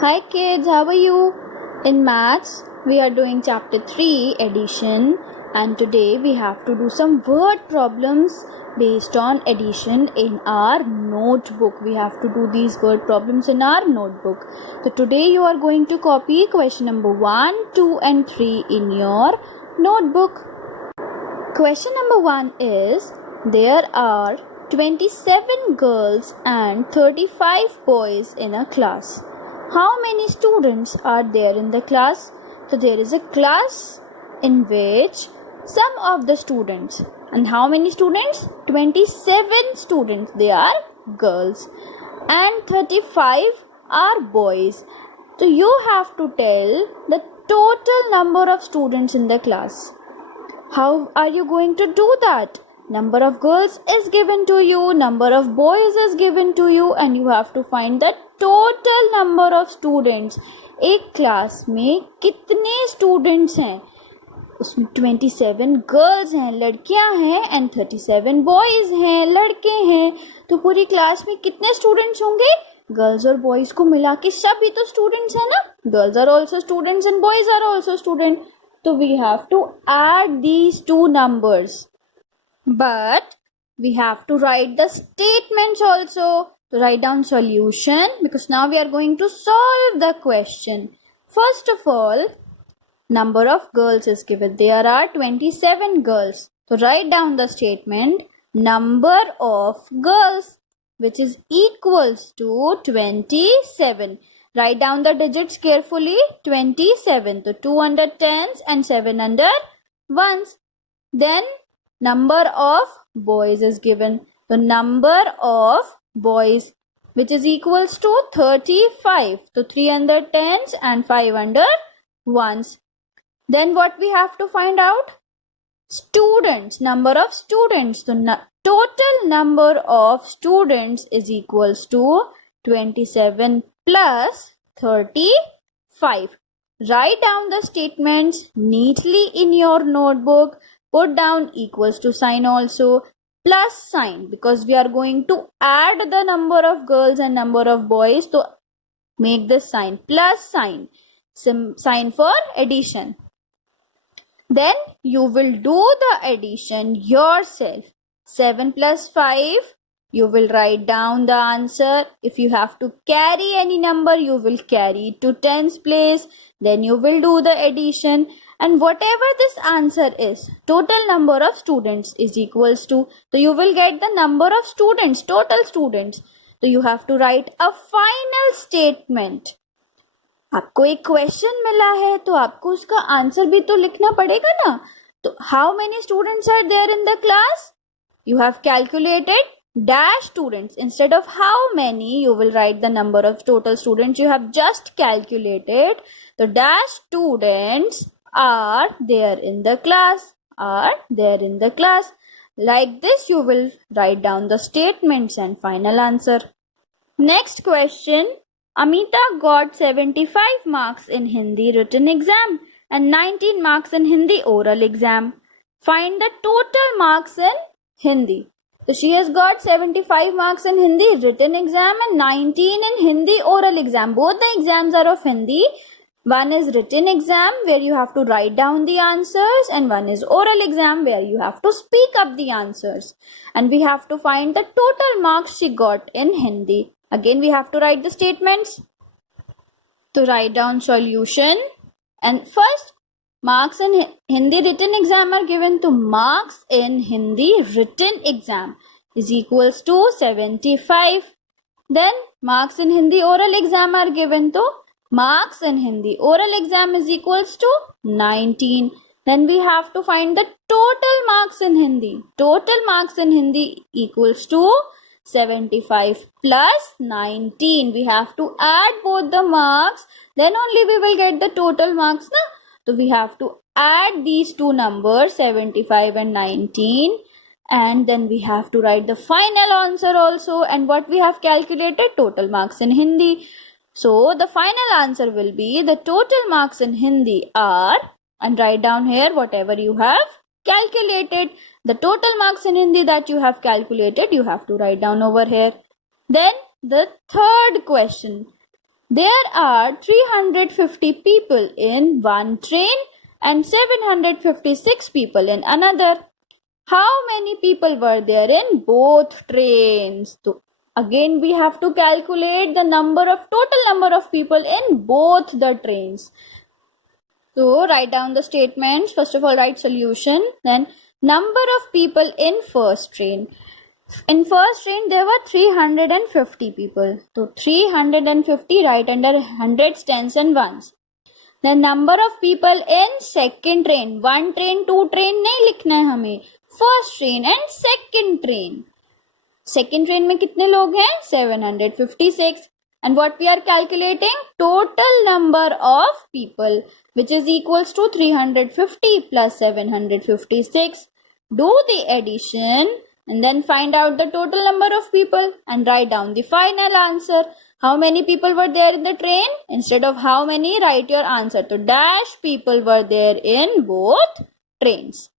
Hi kids, how are you? In maths, we are doing chapter 3 addition, and today we have to do some word problems based on addition in our notebook. We have to do these word problems in our notebook. So today you are going to copy question number 1, 2 and 3 in your notebook. Question number 1 is, there are 27 girls and 35 boys in a class. How many students are there in the class? So there is a class in which some of the students, and how many students? 27 students, they are girls, and 35 are boys. So you have to tell the total number of students in the class. How are you going to do that? Number of girls is given to you, number of boys is given to you, and you have to find the total number of students. एक class में कितने students हैं? उसमें 27 girls हैं, लड़कियां हैं, and 37 boys हैं, लड़के हैं. तो पूरी क्लास में कितने स्टूडेंट्स होंगे? गर्ल्स और बॉयज को मिला के सभी तो स्टूडेंट्स हैं ना. Girls are also students and boys are also student. So we have to add these two numbers. But we have to write the statements also. To write down solution, because now we are going to solve the question. First of all, number of girls is given. There are 27 girls. So write down the statement, number of girls, which is equals to 27. Write down the digits carefully. 27. So 2 under 10s and 7 under 1s. Then number of boys is given. The number of boys, which is equals to 35. So 3 under 10s and 5 under 1s. Then what we have to find out? Students. Number of students. So total number of students is equals to 27 plus 35. Write down the statements neatly in your notebook. Put down equals to sign also, plus sign, because we are going to add the number of girls and number of boys. So make this sign, plus sign, sign for addition. Then you will do the addition yourself. 7 plus 5. You will write down the answer. If you have to carry any number, you will carry it to tens place. Then you will do the addition. And whatever this answer is, total number of students is equals to. So you will get the number of students, total students. So you have to write a final statement. आपको एक question मिला है तो आपको उसका answer भी तो लिखना पड़ेगा ना. तो how many students are there in the class? You have calculated dash students. Instead of how many, you will write the number of total students you have just calculated. The dash students are there in the class. Like this, you will write down the statements and final answer. Next question. Amita got 75 marks in Hindi written exam and 19 marks in Hindi oral exam. Find the total marks in Hindi. So she has got 75 marks in Hindi written exam and 19 in Hindi oral exam. Both the exams are of Hindi. One is written exam where you have to write down the answers, and one is oral exam where you have to speak up the answers. And we have to find the total marks she got in Hindi. Again, we have to write the statements. To write down solution. And first, marks in Hindi written exam are given to marks in Hindi written exam is equals to 75. Then marks in Hindi oral exam are given to marks in Hindi oral exam is equals to 19. Then we have to find the total marks in Hindi. Total marks in Hindi equals to 75 plus 19. We have to add both the marks. Then only we will get the total marks, na? So we have to add these two numbers, 75 and 19. And then we have to write the final answer also. And what we have calculated? Total marks in Hindi. So the final answer will be the total marks in Hindi are, and write down here whatever you have calculated. The total marks in Hindi that you have calculated, you have to write down over here. Then the third question. There are 350 people in one train and 756 people in another. How many people were there in both trains? So again we have to calculate the total number of people in both the trains. So write down the statements. First of all, write solution. Then number of people in first train. In first train there were 350 people. So 350 write under hundreds, tens and ones. The number of people in second train. One train, two train नहीं लिखना है हमें. First train and second train. Second train में कितने लोग हैं? 756. And what we are calculating? Total number of people, which is equals to 350 plus 756. Do the addition and then find out the total number of people and write down the final answer. How many people were there in the train? Instead of how many, write your answer. So dash people were there in both trains.